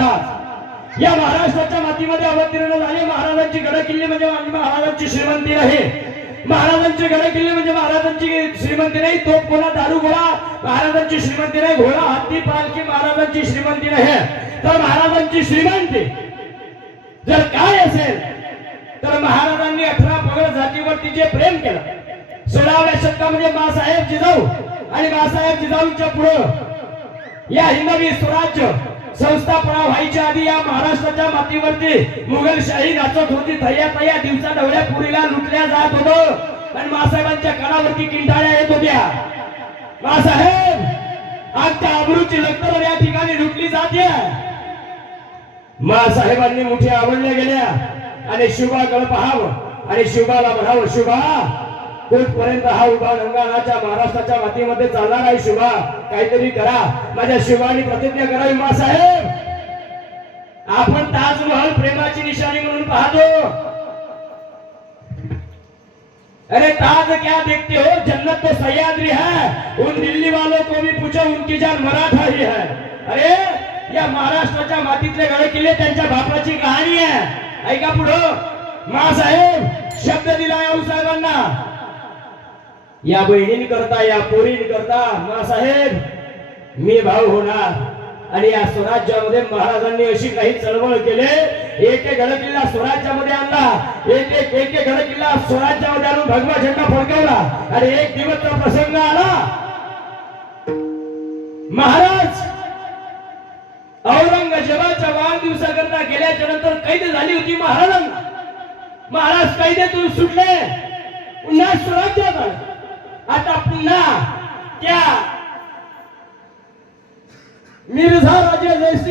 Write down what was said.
महाराज या महाराष्ट्राच्या मातीमध्ये अवतीर्ण झाले। महाराजांची गड किल्ले म्हणजे महाराजांची श्रीमंती नाही, महाराजांचे गड किल्ले म्हणजे महाराजांची श्रीमंती नाही, तोप गोळा दारू गोळा महाराजांची श्रीमंती नाही, घोडा हत्ती पालखी महाराजांची श्रीमंती नाही। तर महाराजांची श्रीमंती जर काय असेल तर महाराजांनी 18 पगड जातीवरती जे प्रेम केलं, 16व्या शतकामध्ये मासाहेब जिजाऊ आणि मासाहेब जिजाऊंच्या पुढे या हिंदवी स्वराज्य संस्थापना व्हायच्या आधी या महाराष्ट्राच्या मातीवरती मुघलशाही नाचत होती। थया थया दिवसा ढवळ्या पुरीला लुटल्या जात होतं आणि मासाहेबांच्या कानावरती किंटाळ्या येत होत्या। मासाहेब आजच्या आबरूची लक्तर या ठिकाणी लुटली जाते। मासाहेबांनी मुठी आवडल्या गेल्या आणि शुभाकडे पाहावं आणि शुभाला म्हणावं, शुभा कुठपर्यंत हा उभा रंगाणाच्या महाराष्ट्राच्या मातीमध्ये चालणार आहे? शुभा काहीतरी करा, माझ्या शुभाने प्रतिज्ञा करावी। मासाहेब आपण ताजमहल प्रेमाची निशाणी म्हणून पाहतो, अरे ताज क्या देखते हो, जन्नत तो सह्याद्री है, उन दिल्ली वालों को भी पूछो उनकी जान मराठा ही है। अरे या महाराष्ट्राच्या मातीतले गड किल्ले त्यांच्या बापाची कहाणी आहे, ऐका पुढं। मासाहेब शब्द दिला आऊसाहेबांना, या बहिणी करता या पोरी करता मासाहेब मी भाऊ होणार आणि या स्वराज्यामध्ये महाराजांनी अशी काही चळवळ केले, एक एक गड किल्ला स्वराज्यामध्ये आणला, एक एक गड किल्ला स्वराज्यामध्ये आणून भगवा झेंडा फडकवला आणि एक दिवसचा प्रसंग आला, महाराज औरंगजेबाच्या वाढदिवसाकरता गेल्याच्या नंतर कैद झाली होती महाराजांना। महाराज कैदेतून सुटले, पुन्हा स्वराज्यात आले। आता पुन्हा त्या मिर्झा राजे जयसिंग